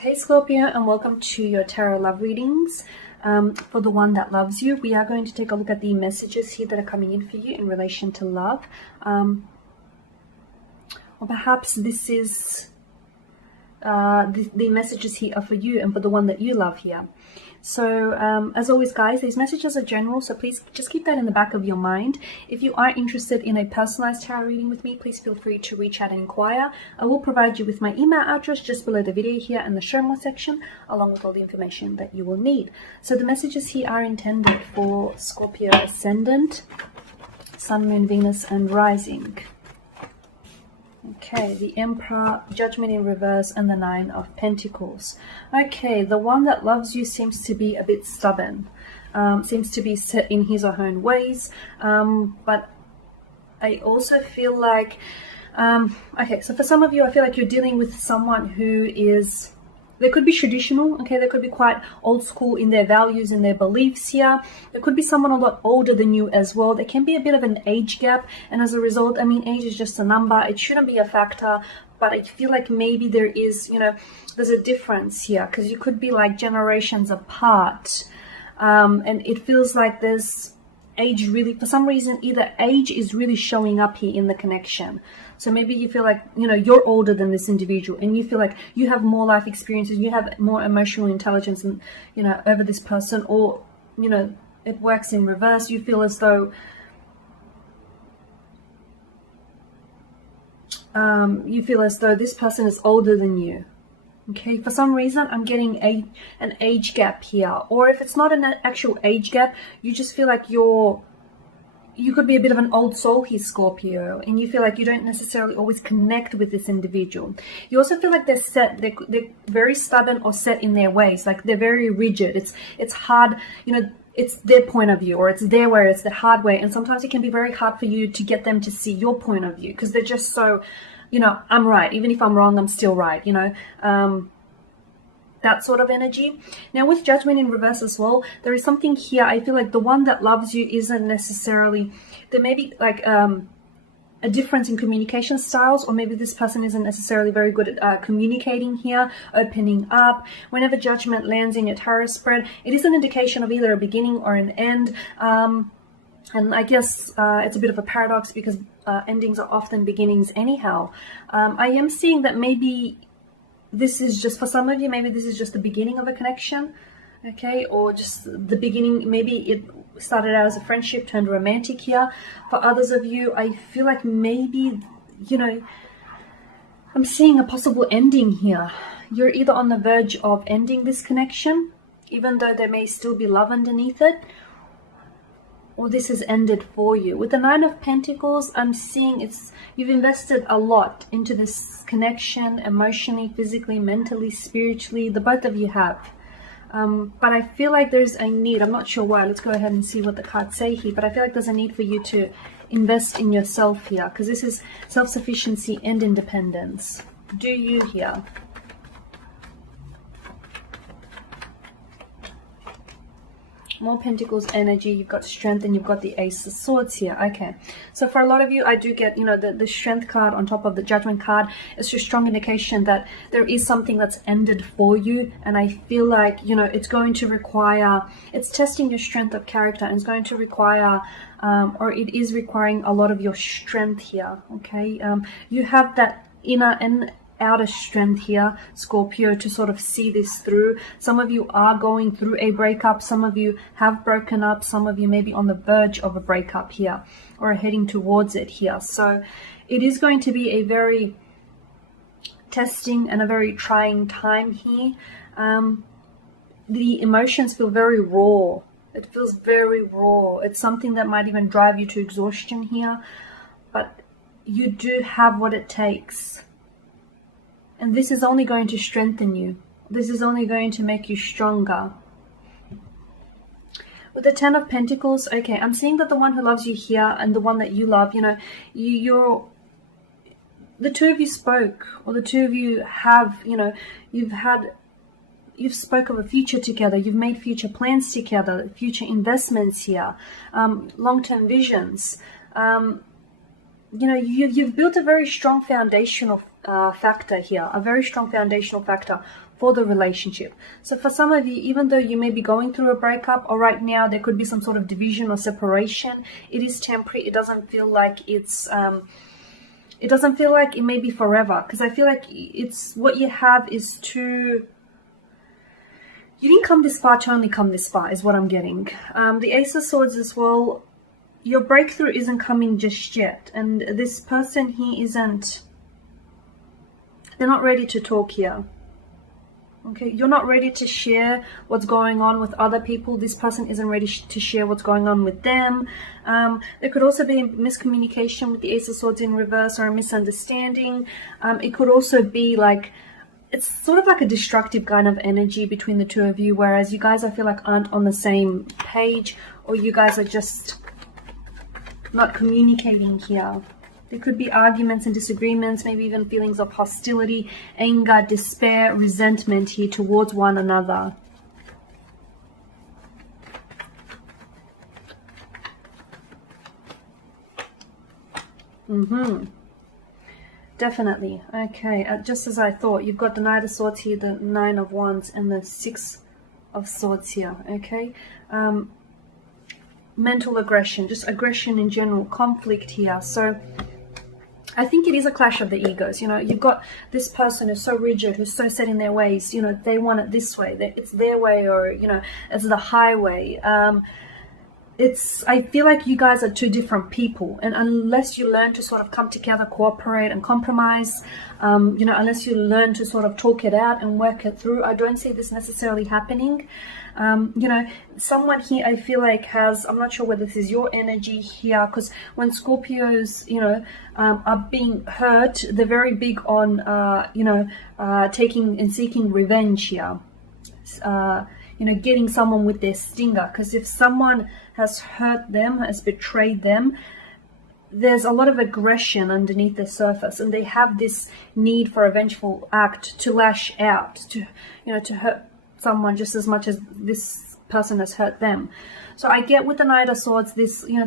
Hey Scorpio, and welcome to your tarot love readings. For the one that loves you, we are going to take a look at the messages here that are coming in for you in relation to love. Or perhaps this is the messages here are for you and for the one that you love here. So as always guys, these messages are general, so please just keep that in the back of your mind. If you are interested in a personalized tarot reading with me, please feel free to reach out and inquire. I will provide you with my email address just below the video here in the show more section, along with all the information that you will need. So the messages here are intended for Scorpio ascendant, Sun, Moon, Venus and Rising. Okay, the Emperor, Judgment in reverse, and the Nine of Pentacles. Okay, the one that loves you seems to be a bit stubborn, seems to be set in his or her own ways, but I also feel like, okay, so for some of you, I feel like you're dealing with someone who is, they could be traditional, okay, they could be quite old school in their values and their beliefs here. There could be someone a lot older than you as well. There can be a bit of an age gap, and as a result, I mean, age is just a number. It shouldn't be a factor, but I feel like maybe there is, you know, there's a difference here because you could be like generations apart, and it feels like there's age really, for some reason, either age is really showing up here in the connection. So maybe you feel like, you know, you're older than this individual and you feel like you have more life experiences, you have more emotional intelligence and, you know, over this person, or, you know, it works in reverse. You feel as though this person is older than you. Okay, for some reason I'm getting an age gap here, or if it's not an actual age gap, you just feel like you could be a bit of an old soul here, Scorpio, and you feel like you don't necessarily always connect with this individual. You also feel like they're set, they're very stubborn or set in their ways, like they're very rigid. It's hard, you know, it's their point of view, or it's their way, it's the hard way, and sometimes it can be very hard for you to get them to see your point of view because they're just so, you know, I'm right, even if I'm wrong, I'm still right, you know, that sort of energy. Now with Judgment in reverse as well, there is something here. I feel like the one that loves you isn't necessarily, there may be like a difference in communication styles, or maybe this person isn't necessarily very good at communicating here, opening up. Whenever Judgment lands in your tarot spread, it is an indication of either a beginning or an end. And I guess it's a bit of a paradox because endings are often beginnings anyhow. I am seeing that maybe this is just, for some of you, maybe this is just the beginning of a connection, okay, or just the beginning. Maybe it started out as a friendship, turned romantic here. For others of you, I feel like maybe, you know, I'm seeing a possible ending here. You're either on the verge of ending this connection, even though there may still be love underneath it, or this has ended for you. With the Nine of Pentacles, I'm seeing you've invested a lot into this connection, emotionally, physically, mentally, spiritually. The both of you have. But I feel like there's a need. I'm not sure why. Let's go ahead and see what the cards say here. But I feel like there's a need for you to invest in yourself here, because this is self-sufficiency and independence. Do you here? More Pentacles energy, you've got strength, and you've got the Ace of Swords here. Okay, so for a lot of you, I do get, you know, the strength card on top of the Judgment card. It's just strong indication that there is something that's ended for you, and I feel like, you know, it's going to require, it's testing your strength of character, and it's going to require, or it is requiring a lot of your strength here, okay? You have that inner and outer strength here, Scorpio, to sort of see this through. Some of you are going through a breakup, some of you have broken up, some of you may be on the verge of a breakup here, or heading towards it here. So it is going to be a very testing and a very trying time here. The emotions feel very raw. It feels very raw. It's something that might even drive you to exhaustion here, but you do have what it takes. And this is only going to strengthen you. This is only going to make you stronger. With the Ten of Pentacles, okay, I'm seeing that the one who loves you here and the one that you love, you know, the two of you spoke, or the two of you have, you know, you've spoke of a future together, you've made future plans together, future investments here, long-term visions. You know, you've built a very strong foundation of factor here, a very strong foundational factor for the relationship. So for some of you, even though you may be going through a breakup, or right now there could be some sort of division or separation, it is temporary. It doesn't feel like it doesn't feel like it may be forever, because I feel like it's what you have is too. You didn't come this far to only come this far, is what I'm getting. The Ace of Swords as well, your breakthrough isn't coming just yet. And this person here isn't, they're not ready to talk here. Okay, you're not ready to share what's going on with other people. This person isn't ready to share what's going on with them. There could also be miscommunication with the Ace of Swords in reverse, or a misunderstanding. It could also be like, it's sort of like a destructive kind of energy between the two of you, whereas you guys, I feel like, aren't on the same page, or you guys are just not communicating here. There could be arguments and disagreements, maybe even feelings of hostility, anger, despair, resentment here towards one another. Definitely. Okay, just as I thought, you've got the Knight of Swords here, the Nine of Wands, and the Six of Swords here. Okay, mental aggression, just aggression in general, conflict here. So I think it is a clash of the egos. You know, you've got this person who's so rigid, who's so set in their ways. You know, they want it this way, it's their way, or, you know, it's the highway. I feel like you guys are two different people, and unless you learn to sort of come together, cooperate and compromise, you know, unless you learn to sort of talk it out and work it through, I don't see this necessarily happening. You know, someone here, I feel like I'm not sure whether this is your energy here, because when Scorpios, you know, are being hurt, they're very big on, you know, taking and seeking revenge here. You know, getting someone with their stinger, because if someone has hurt them, has betrayed them, there's a lot of aggression underneath the surface, and they have this need for a vengeful act to lash out, to, you know, to hurt someone just as much as this person has hurt them. So I get with the Knight of Swords, this, you know,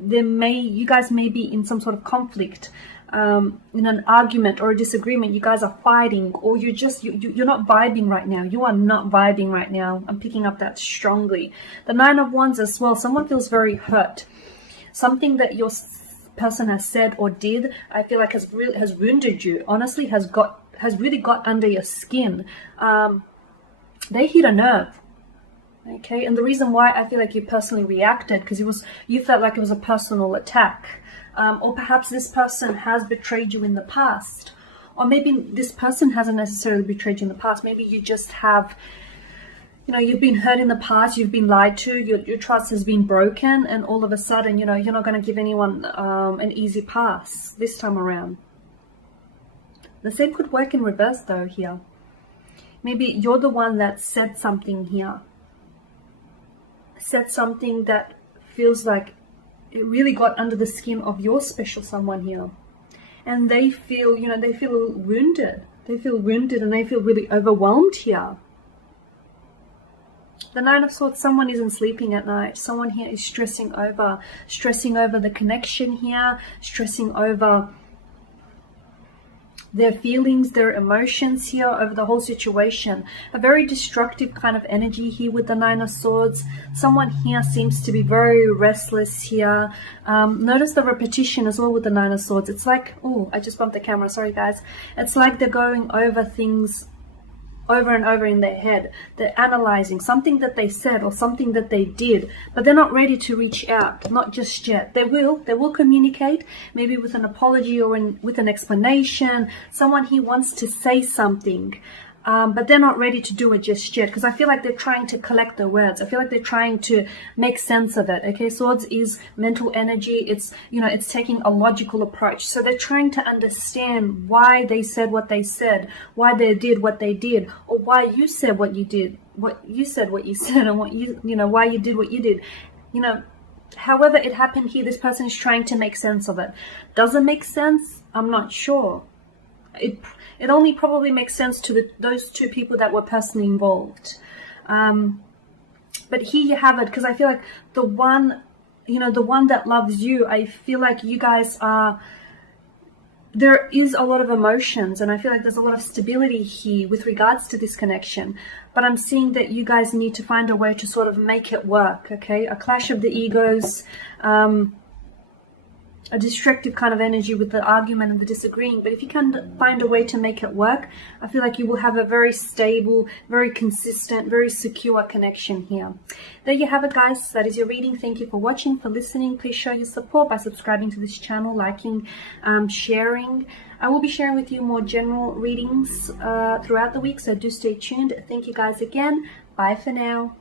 you guys may be in some sort of conflict, in an argument or a disagreement. You guys are fighting, or you're not vibing right now. You are not vibing right now. I'm picking up that strongly. The Nine of Wands as well, someone feels very hurt. Something that your person has said or did, I feel like has wounded you. Honestly, has really got under your skin. They hit a nerve. Okay, and the reason why I feel like you personally reacted, because you felt like it was a personal attack. Or perhaps this person has betrayed you in the past. Or maybe this person hasn't necessarily betrayed you in the past. Maybe you just have, you know, you've been hurt in the past, you've been lied to, your trust has been broken, and all of a sudden, you know, you're not going to give anyone an easy pass this time around. The same could work in reverse though here. Maybe you're the one that said something here. Said something that feels like it really got under the skin of your special someone here. And they feel, you know, they feel wounded. They feel wounded and they feel really overwhelmed here. The Nine of Swords, someone isn't sleeping at night. Someone here is stressing over the connection here, stressing over their feelings, their emotions here over the whole situation. A very destructive kind of energy here with the Nine of Swords. Someone here seems to be very restless here. Notice the repetition as well with the Nine of Swords. It's like, oh, I just bumped the camera, sorry guys. It's like they're going over things over and over in their head. They're analyzing something that they said or something that they did, but they're not ready to reach out, not just yet. They will communicate, maybe with an apology or with an explanation. Someone here wants to say something, but they're not ready to do it just yet, because I feel like they're trying to collect their words. I feel like they're trying to make sense of it. Okay, Swords is mental energy. It's, you know, it's taking a logical approach. So they're trying to understand why they said what they said, why they did what they did, or why you said what you did, what you said, and what you know, why you did what you did. You know, however it happened here, this person is trying to make sense of it. Does it make sense? I'm not sure. It only probably makes sense to those two people that were personally involved. But here you have it, because I feel like the one, you know, the one that loves you, I feel like you guys are, there is a lot of emotions, and I feel like there's a lot of stability here with regards to this connection. But I'm seeing that you guys need to find a way to sort of make it work, okay? A clash of the egos, a destructive kind of energy with the argument and the disagreeing. But if you can find a way to make it work, I feel like you will have a very stable, very consistent, very secure connection here. There you have it, guys. That is your reading. Thank you for watching, for listening. Please show your support by subscribing to this channel, liking, sharing. I will be sharing with you more general readings throughout the week, so do stay tuned. Thank you guys again. Bye for now.